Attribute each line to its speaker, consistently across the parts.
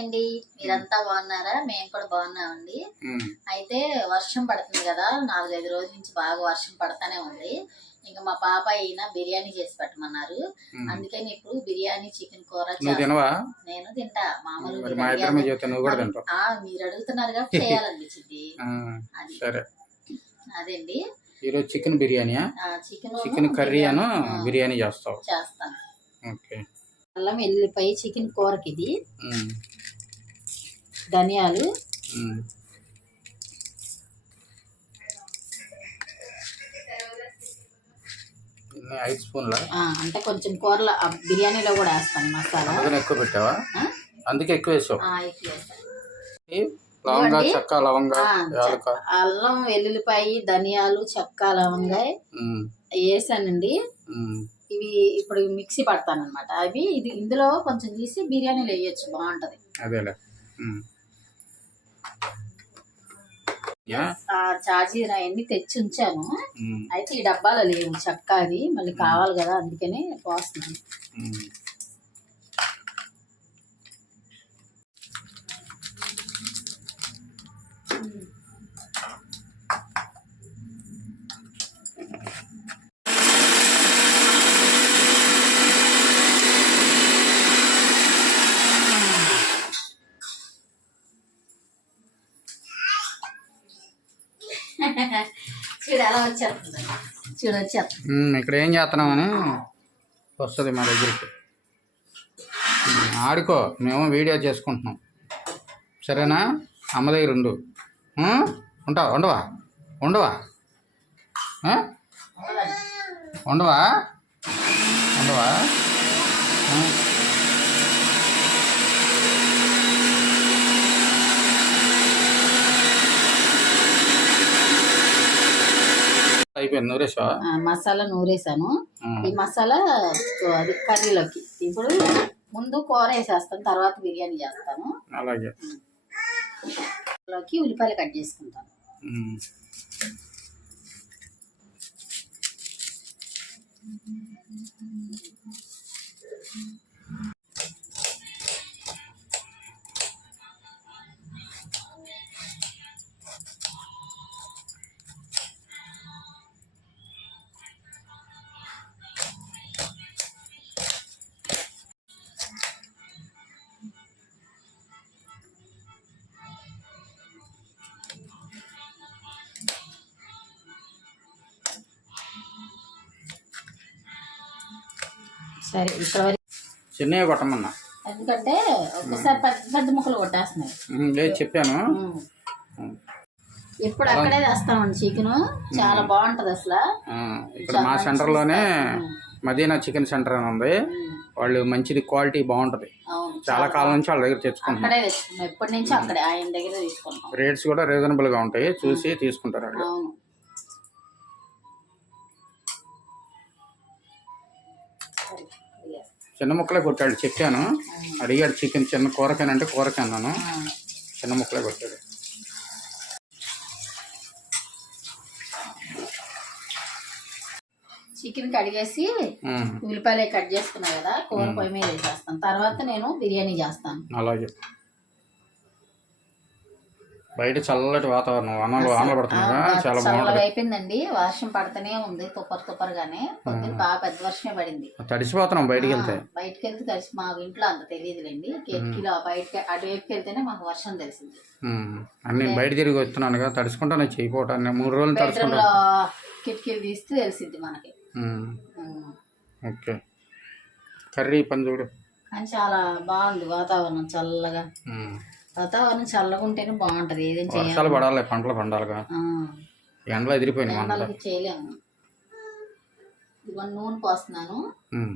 Speaker 1: అండి మీరంతా బాగున్నారా? మేము కూడా బాగున్నామండి. అయితే వర్షం పడుతుంది కదా నాలుగైదు రోజుల నుంచి బాగా వర్షం పడతానే ఉంది. ఇంకా మా పాప అయినా బిర్యానీ చేసి పెట్టమన్నారు. అందుకని ఇప్పుడు బిర్యానీ చికెన్ కూర నేను తింటా. మామూలుగా
Speaker 2: మరి
Speaker 1: ఆ, అడుగుతున్నారు కాబట్టి చేయాలనిపించింది
Speaker 2: సరే.
Speaker 1: అదండి.
Speaker 2: ఈరోజు చికెన్ బిర్యానీయా
Speaker 1: చికెన్
Speaker 2: చికెన్ కర్రీ అను బిర్యానీ చేస్తావు.
Speaker 1: చేస్తాను.
Speaker 2: ఓకే.
Speaker 1: అల్లం వెల్లుల్లిపాయ చికెన్ కూరకి ఇది ధనియాలు.
Speaker 2: ఐదు స్పూన్ల?
Speaker 1: అంటే కొంచెం కూరలో బిర్యానీలో కూడా వేస్తాను మసాలా.
Speaker 2: ఎక్కువ పెట్టావా? అందుకే ఎక్కువ వేసావు. లవంగా. చెక్క లవంగా
Speaker 1: అల్లం వెల్లుల్లిపాయ ధనియాలు చెక్క లవంగాయ
Speaker 2: ఉమ్,
Speaker 1: వేసానండి. ఇవి ఇప్పుడు మిక్సీ పడతాను అనమాట అవి ఇది ఇందులో కొంచెం తీసి బిర్యానీలో వేయచ్చు బాగుంటది.
Speaker 2: అదేలే.
Speaker 1: చార్జీరా అన్ని తెచ్చి ఉంచాను అయితే ఈ డబ్బాలో లేవు చెక్క అది మళ్ళీ కావాలి కదా అందుకని పోస్తున్నాను. వచ్చేస్తుంది
Speaker 2: ఇక్కడ ఏం చేస్తున్నామని వస్తుంది మా దగ్గరికి. ఆడుకో మేము వీడియో చేసుకుంటున్నాం. సరేనా? అమ్మ దగ్గర ఉండు. ఉంటావా? ఉండవా? ఉండవా? ఉండవా? ఉండవా? అయిపోయింది
Speaker 1: ఆ, మసాలా నూరేసాను. ఈ మసాలా అది కర్రీలోకి. ఇప్పుడు ముందు కూర వేసేస్తాను తర్వాత బిర్యానీ చేస్తాను.
Speaker 2: అలాగే.
Speaker 1: లోకి ఉల్లిపాయలు కట్ చేసుకుంటాను.
Speaker 2: ఉమ్.
Speaker 1: సరే ఇక్కడ వరకు
Speaker 2: చిన్నవి కొట్టమన్నా.
Speaker 1: ఎందుకంటే ఒక్కసారి పెద్ద పెద్ద ముక్కలు కొట్టేస్తున్నాయి.
Speaker 2: లేదు చెప్పాను.
Speaker 1: ఎప్పుడు అక్కడే తెస్తామండి చికెన్. చాలా బాగుంటది అసలు.
Speaker 2: ఇక్కడ మా సెంటర్లోనే మదీనా చికెన్ సెంటర్ అని ఉంది. వాళ్ళు మంచిది క్వాలిటీ బాగుంటుంది. చాలా కాలం నుంచి వాళ్ళ దగ్గర
Speaker 1: తెచ్చుకున్నాం ఎప్పటి నుంచి అక్కడే ఆయన దగ్గర తీసుకుంటాం
Speaker 2: రేట్స్ కూడా రీజనబుల్గా ఉంటాయి. చూసి తీసుకుంటారు వాళ్ళు. చిన్న ముక్కలే కొట్టాడు. చెప్పాను. అడిగాడు చికెన్ చిన్న కూరకేనంటే కూరకే అన్నాను
Speaker 1: ఆ,
Speaker 2: చిన్న ముక్కలే కొట్టాడు.
Speaker 1: చికెన్ కడిగేసి ఉల్లిపాయలు కట్ చేసుకున్నా కదా కూర పొయ్యి మీద వేసేస్తాను. తర్వాత నేను బిర్యానీ చేస్తాను.
Speaker 2: అలాగే. బయట చల్లటి వాతావరణం వానలు వానలు పడుతున్నాయి? చాలా బాగుంటుంది.
Speaker 1: అయిపోయిందండి. వర్షం పడుతూనే ఉంది తుప్పర్ తుప్పర్గానే. బాగా పెద్ద వర్షమే పడింది.
Speaker 2: తడిసిపోతున్నాం బయటికి వెళ్తే
Speaker 1: బయటకు వెళ్తే తెలిసి మాకు ఇంట్లో అంత తెలియదులేండి. కిటికీలో బయటకి అటువైపుకి వెళ్తేనే మాకు వర్షం తెలిసింది.
Speaker 2: అన్ని బయట తిరిగి వస్తున్నాను కదా తడుచుకుంటానే చేయకపోవటాన్ని. మూడు రోజులు తడుచుకుంటాను
Speaker 1: లో కిటికీలు తీస్తే తెలిసింది మనకి.
Speaker 2: ఓకే. కర్రీ పని చూడు.
Speaker 1: కానీ చాలా బాగుంది వాతావరణం చల్లగా. వాతావరణం చల్లగా ఉంటేనే బాగుంటది. ఏదైనా చేయాలి?
Speaker 2: పడాలి పంటలు పండాలిగా.
Speaker 1: ఆ,
Speaker 2: ఎండలు ఎదిరిపోయినాయి మన
Speaker 1: ఎండలకి చేయలేము. ఇవన్నీ నూనె పోస్తున్నాను.
Speaker 2: ఉమ్,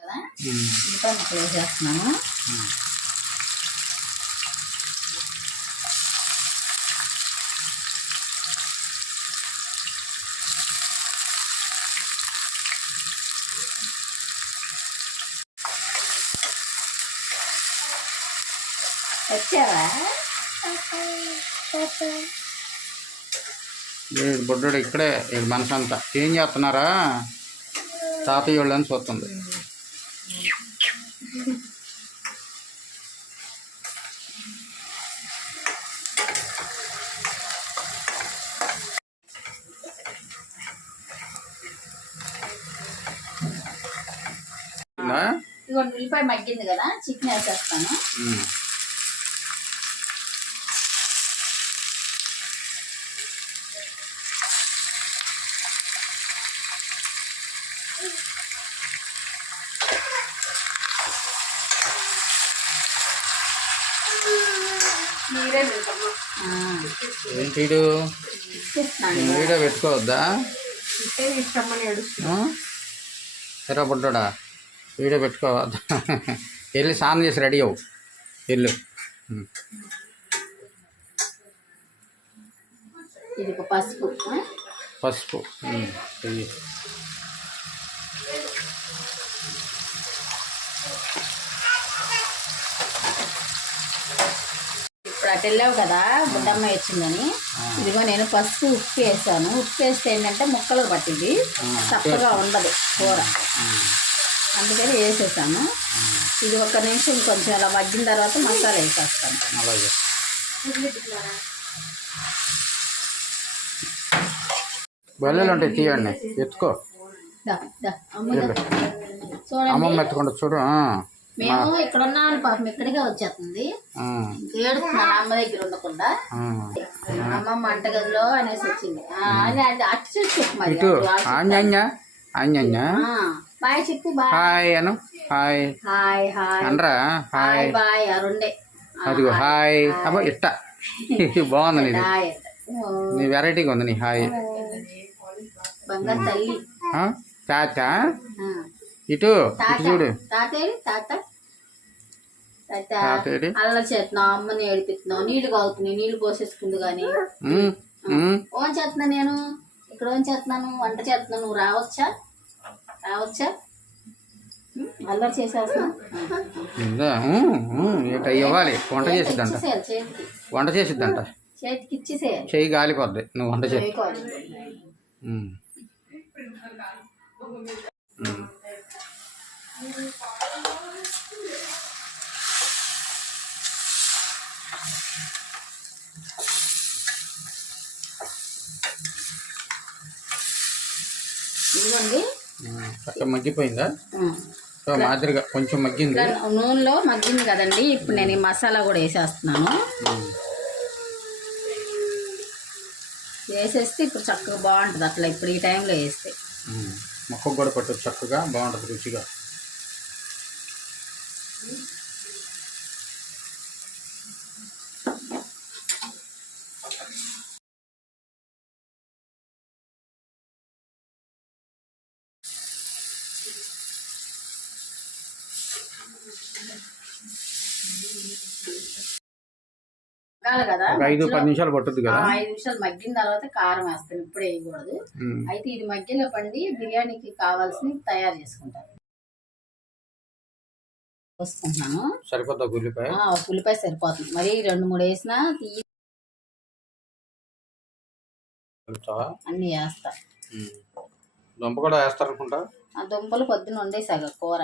Speaker 1: కదా?
Speaker 2: ఉమ్,
Speaker 1: ముక్కలు వేసేస్తున్నాను.
Speaker 2: ఉమ్. వీడు బొడ్డోడు ఇక్కడే వీడు మనసు అంతా. ఏం చేస్తున్నారా? తాతయ్య వాళ్ళని చూస్తుంది?
Speaker 1: ఇదిగోండి ఉల్లిపాయ మగ్గింది కదా చికెన్ వేసేస్తాను.
Speaker 2: ఉమ్.
Speaker 3: మీరే తింటాము
Speaker 1: ఆ,
Speaker 2: ఏంటి వీడు?
Speaker 1: ఇచ్చేస్తున్నాను
Speaker 2: నేను వీడియో పెట్టుకోవద్దా? ఎరా బుడ్డోడా వీడియో పెట్టుకోవద్దా? వెళ్ళి స్నానం చేసి రెడీ అవ్వు. వెళ్ళు.
Speaker 1: ఇది ఒక పసుపు?
Speaker 2: పసుపు
Speaker 1: ఇప్పుడు అటు వెళ్ళావు కదా బుడ్డమ్మ వచ్చిందని ఇదిగో నేను పసుపు ఉప్పు వేసాను. ఉప్పు వేస్తే ఏంటంటే ముక్కలు పట్టింది చప్పగా ఉండదు కూర. అందుకని వేసేసాను. ఇది ఒక నిమిషం కొంచెం అలా మగ్గిన తర్వాత మసాలా వేసేస్తాను.
Speaker 2: అలాగే. బల్లెలు ఉంటాయి తీయండి. ఎత్తుకో. అమ్మమ్మ ఎత్తుకుంటా చూడు.
Speaker 1: మేము ఇక్కడ ఉన్నాను పాపం ఇక్కడికే వచ్చేస్తుంది. అమ్మ దగ్గర ఉండకుండా. అమ్మమ్మ వంటగదిలో అనేసి వచ్చింది. అటు చూసి మరి. అటు అటు. బాయ్ చెప్పు
Speaker 2: హాయ్ అను. హాయ్.
Speaker 1: Hi hi.
Speaker 2: అనరా హాయ్.
Speaker 1: బాయ్ ఆ రెండే ఆ,
Speaker 2: అదిగో హాయ్. అబ్బా ఇట్ట. బాగుంది నీది.
Speaker 1: అంట.
Speaker 2: నీ వెరైటీగా ఉంది నీ హాయ్.
Speaker 1: బంగారు తల్లి?
Speaker 2: తాత? ఇటు చూడు.
Speaker 1: తాతేడి తాత? తాత.
Speaker 2: తాతేడి
Speaker 1: అల్ల చేస్తున్నావు అమ్మని ఏడిపిస్తున్నావు. నీళ్ళు కాగుతున్నాయి నీళ్ళు పోసేసుకుంది కానీ. ఓన్ చేస్తున్నా నేను? ఇక్కడ ఓన్ చేస్తున్నాను వంట చేస్తున్నాను. నువ్వు రావచ్చా? రావచ్చా? అల్లరి చేసేస్తున్నా.
Speaker 2: ఇవ్వాలి? వంట చేసిద్దంట. వంట చేసిద్దంట.
Speaker 1: చేతికి ఇచ్చేసేయాలి.
Speaker 2: చెయ్యి గాలిపోద్ది. నువ్వు వంట చేసి చక్కగా మగ్గిపోయిందా? మాదిరిగా కొంచెం మగ్గింది.
Speaker 1: నూనెలో మగ్గింది కదండి. ఇప్పుడు నేను ఈ మసాలా కూడా వేసేస్తున్నాను. వేసేస్తే ఇప్పుడు చక్కగా బాగుంటుంది. అట్లా ఇప్పుడు ఈ టైంలో వేస్తే.
Speaker 2: ఉమ్. మొక్కకు కూడా పట్టు చక్కగా బాగుంటుంది రుచిగా
Speaker 1: కదా
Speaker 2: ఒక ఐదు పది నిమిషాలు పట్టుద్ది కదా.
Speaker 1: ఐదు నిమిషాలు మగ్గిన తర్వాత కారం వేస్తాను ఇప్పుడు వేయకూడదు. అయితే ఇది మగ్గిలో పండి బిర్యానీకి కావాల్సినవి తయారు చేసుకుంటాను. పోసుకుంటున్నాను
Speaker 2: సరిపోద్దా ఉల్లిపాయ?
Speaker 1: ఉల్లిపాయ సరిపోతుంది. మరి రెండు మూడు వేసినా తీయ
Speaker 2: కలుపుతావా?
Speaker 1: అన్ని వేస్తా.
Speaker 2: దుంప కూడా వేస్తారనుకుంటా?
Speaker 1: ఆ దుంపలు పొద్దున వండేసాక కూర.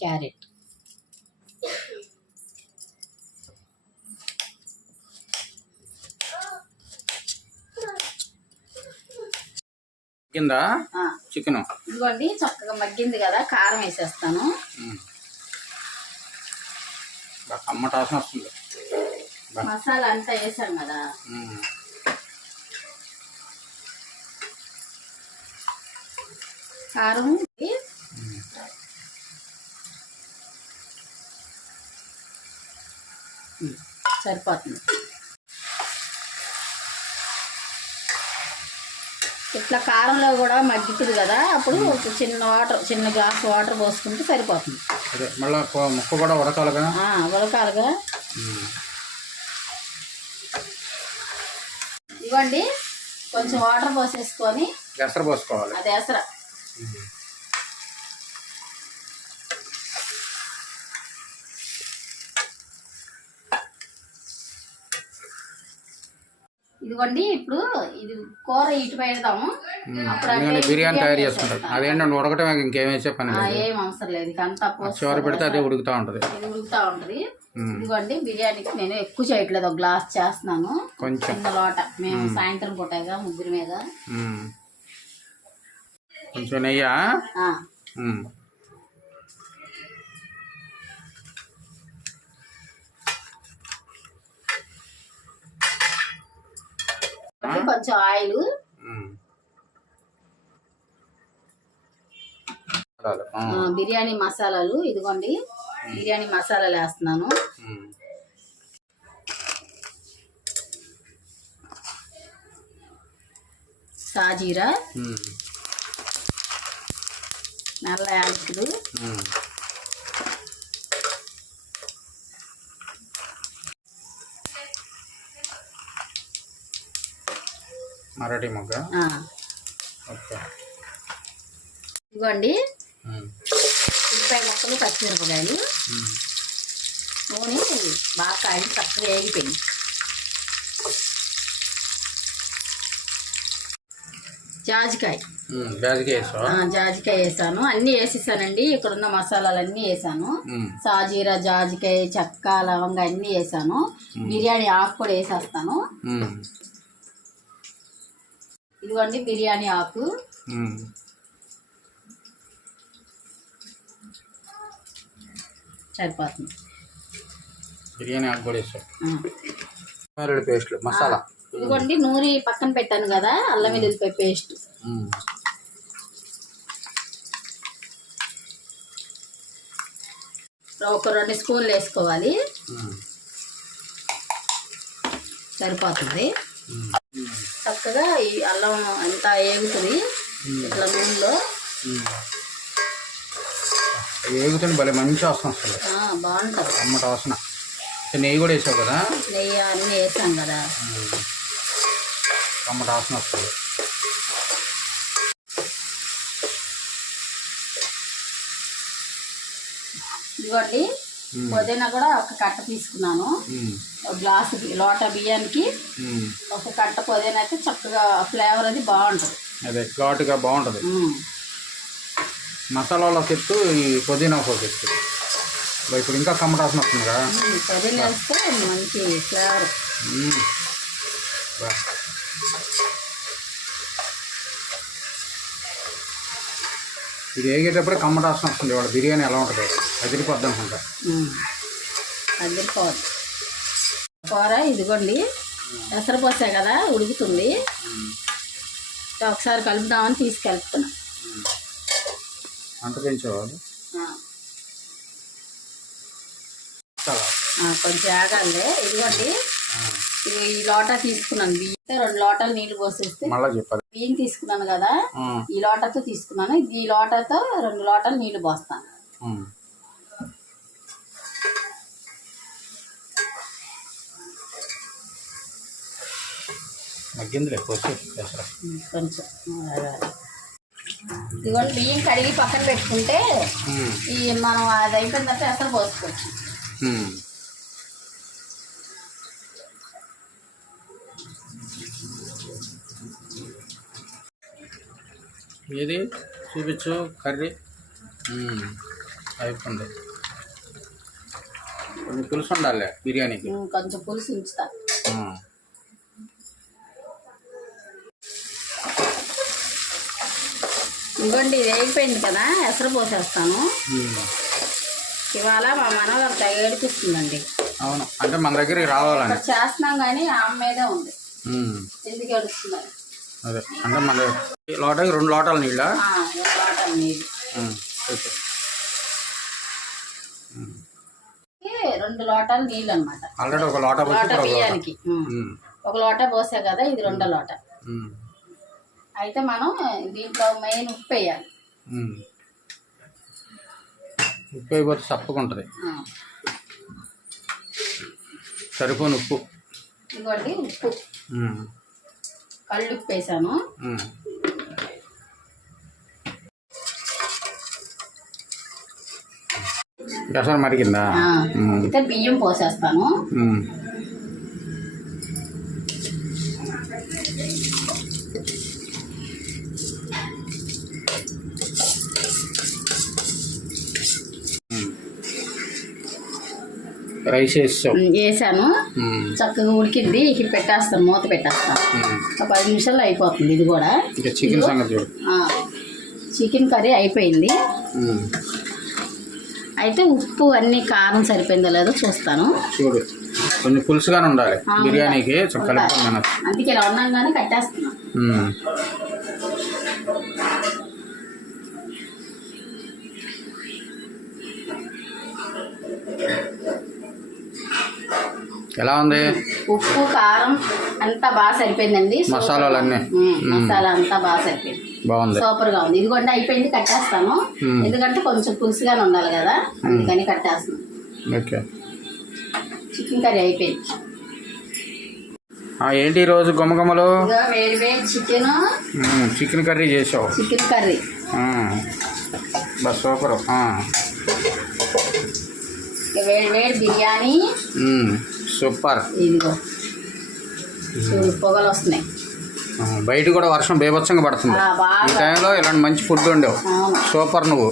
Speaker 1: క్యారెట్.
Speaker 2: కింద చికెన్.
Speaker 1: ఇదిగోండి చక్కగా మగ్గింది కదా కారం వేసేస్తాను.
Speaker 2: వస్తుంది.
Speaker 1: మసాలా అంతా వేసాం కదా. కారం ఉమ్, సరిపోతుంది. ఇట్లా కారంలో కూడా మగ్గుతుంది కదా అప్పుడు చిన్న వాటర్ చిన్న గ్లాస్ వాటర్ పోసుకుంటే సరిపోతుంది.
Speaker 2: మళ్ళీ ముక్క కూడా
Speaker 1: ఉడకాలిగా
Speaker 2: ఉమ్.
Speaker 1: ఇవ్వండి కొంచెం వాటర్ పోసేసుకొని
Speaker 2: ఎసరు పోసుకోవాలి.
Speaker 1: అది ఎసర. ఇదిగోండి ఇప్పుడు ఇది కూర ఇటు పెడదాము.
Speaker 2: బిర్యానీ తయారు
Speaker 1: చేసేస్తాను.
Speaker 2: అదేంటంటే ఉడకటమే ఇంకేం వేసే పని
Speaker 1: ఆ,
Speaker 2: లేదు
Speaker 1: ఏం అవసరం లేదు అంతా
Speaker 2: చివరి పెడితే అదే ఉడుకుతూ ఉంటుంది.
Speaker 1: ఇది ఉడుకుతా ఉంటుంది. ఇదిగోండి బిర్యానీకి నేను ఎక్కువ చేయట్లేదు ఒక గ్లాస్ చేస్తున్నాను.
Speaker 2: కొంచెం.
Speaker 1: లోట. మేము సాయంత్రం పూటగా ముగ్గురు మీద.
Speaker 2: కొంచెం నెయ్యా?
Speaker 1: కొంచెం ఆయిల్. బిర్యానీ మసాలాలు ఇదిగోండి. బిర్యానీ మసాలాలు వేస్తున్నాను. సాజీరా. నల్ల యాలకులు.
Speaker 2: మరాఠీ మొగ్గ? ఓకే.
Speaker 1: ఇదిగోండి. ఉల్లిపాయ ముక్కలు పచ్చిమిరపకాయలు. నూనె బాగా కాగి చక్కగా వేగిపోయింది. జాజికాయ.
Speaker 2: జాజికాయ
Speaker 1: వేసాను. అన్నీ వేసేసానండి. ఇక్కడ ఉన్న మసాలాలు అన్నీ వేసాను. సాజీరా జాజికాయ చెక్క లవంగా అన్నీ వేసాను. బిర్యానీ ఆకు కూడా వేసేస్తాను. ఇదిగోండి బిర్యానీ ఆకు. సరిపోతుంది.
Speaker 2: బిర్యానీ ఆకు కూడా పేస్ట్లు మసాలా.
Speaker 1: ఇదిగోండి నూరి పక్కన పెట్టాను కదా అల్లం వెల్లుల్లిపాయ పేస్ట్. ఒక రెండు స్పూన్లు వేసుకోవాలి. సరిపోతుంది. చక్కగా ఈ అల్లం అంతా ఏగుతుంది. ఇట్లా నూనెలో.
Speaker 2: ఉమ్. వేగుతుంది భలే మంచి వాసన వస్తుంది.
Speaker 1: బాగుంటుంది.
Speaker 2: అమ్మట వాసన. నెయ్యి కూడా వేసావు కదా?
Speaker 1: నెయ్యి అన్నీ వేసాం కదా.
Speaker 2: అమ్మట వాసన వస్తుంది.
Speaker 1: ఇదిగోండి.
Speaker 2: ఉమ్.
Speaker 1: పుదీనా కూడా ఒక కట్ట తీసుకున్నాను. గ్లాసు లోట బియ్యానికి. ఒక కట్ట పుదీనా అయితే చక్కగా ఫ్లేవర్ అది బాగుంటుంది.
Speaker 2: అదే ఘాటుగా బాగుంటుంది. మసాలాలో చెట్టు ఈ పుదీనా ఒక చెట్టు ఇప్పుడు ఇంకా కమ్మట వాసన వస్తుంది కదా?
Speaker 1: పుదీనా వేస్తే మంచి ఫ్లేవర్
Speaker 2: ఉమ్. బా. ఇది వేగేటప్పుడు వాసన వస్తుంది. వాడు బిర్యానీ ఎలా ఉంటుంది అదిరిపోద్ది అనుకుంటా.
Speaker 1: అదిరిపోదు కూర ఇదిగోండి. ఎసరు పోసా కదా ఉడుకుతుంది. ఒకసారి కలుపుదామని తీసుకెళ్తున్నా.
Speaker 2: అంత పెంచేవాళ్ళు
Speaker 1: కొంచెం ఆగాలి. ఇదిగోండి. ఇది ఈ లోటా తీసుకున్నాను. బియ్యం రెండు లోటాలు నీళ్ళు పోసేస్తే
Speaker 2: మళ్ళా చెప్పాలి.
Speaker 1: బియ్యం తీసుకున్నాను కదా. ఈ లోటాతో తీసుకున్నాను. ఈ లోటాతో రెండు లోటాలు నీళ్ళు పోస్తాను. కొంచెం. ఇదిగోండి బియ్యం కడిగి పక్కన పెట్టుకుంటే. ఈ మనం అది అయిపోయిన తర్వాత ఎసరు పోసుకోవచ్చు.
Speaker 2: ఏది? చూపించు కర్రీ. అయిపోయింది. కొంచెం పులుసు ఉండాలి బిర్యానీకి.
Speaker 1: కొంచెం పులుసు ఉంచుతా. ఇదిగోండి ఇది అయిపోయింది కదా ఎసరు పోసేస్తాను. ఇవాళ మా మనవరు తెగ ఏడిపిస్తుందండి.
Speaker 2: అవును అంటే మన దగ్గరికి రావాలని.
Speaker 1: చేస్తున్నాం కానీ ఆమె మీదే ఉంది. ఎందుకు ఏడుస్తున్నారు?
Speaker 2: అదే. అంటే మన లోటకి రెండు లోటాలు నీళ్ళ?
Speaker 1: నీళ్ళు.
Speaker 2: ఓకే.
Speaker 1: రెండు లోటాలు నీళ్ళు అనమాట
Speaker 2: ఆల్రెడీ ఒక లోటా.
Speaker 1: బియ్యానికి. ఒక లోట పోసా కదా ఇది రెండో లోట. అయితే మనం దీంట్లో మెయిన్ ఉప్పు వేయాలి.
Speaker 2: ఉప్పు అయిపోతే
Speaker 1: ఆ,
Speaker 2: సరిపోని ఉప్పు.
Speaker 1: ఇదిగోండి ఉప్పు. కళ్ళు వేసాను.
Speaker 2: రసం మరిగిందా.
Speaker 1: అయితే బియ్యం పోసేస్తాను.
Speaker 2: రైస్
Speaker 1: వేసాను చక్కగా ఉడికింది ఇక పెట్టేస్తాను మూత పెట్టేస్తాను. ఒక పది నిమిషాల్లో అయిపోతుంది ఇది కూడా.
Speaker 2: చికెన్
Speaker 1: చికెన్ కర్రీ అయిపోయింది. అయితే ఉప్పు అన్ని కారం సరిపోయిందో లేదో చూస్తాను.
Speaker 2: చూడు. కొంచెం పులుసుగానే ఉండాలి. బిర్యానీకి
Speaker 1: అందుకే ఇలా ఉన్నాగానే కట్టేస్తున్నాను
Speaker 2: ఉమ్. ఎలా ఉంది?
Speaker 1: ఉప్పు కారం అంతా బాగా సరిపోయిందండి. సూపర్.
Speaker 2: మసాలాలు అన్నీ?
Speaker 1: ఉమ్, మసాలా అంతా బాగా సరిపోయింది.
Speaker 2: బాగుంది.
Speaker 1: సూపర్గా ఉంది. ఇది కూడా అయిపోయింది కట్టేస్తాను.
Speaker 2: మ్మ్.
Speaker 1: ఎందుకంటే కొంచెం పులుసుగానే ఉండాలి కదా. అందుకని కట్టేస్తాను.
Speaker 2: ఓకే.
Speaker 1: చికెన్ కర్రీ అయిపోయింది.
Speaker 2: ఆ, ఏంటి ఈరోజు గుమ్మగుమ్మలు
Speaker 1: ఇదిగో వేడి వేడి చికెన్.
Speaker 2: చికెన్ కర్రీ చేసావు.
Speaker 1: Chicken curry.
Speaker 2: Bus super.
Speaker 1: వేడి వేడి బిర్యానీ.
Speaker 2: సూపర్.
Speaker 1: ఇదిగో. చూడు పొగలు వస్తున్నాయి.
Speaker 2: బయట కూడా వర్షం బేభత్సంగా పడుతుంది. ఈ టైంలో ఇలాంటి మంచి ఫుడ్ ఉండవు. సూపర్ నువ్వు.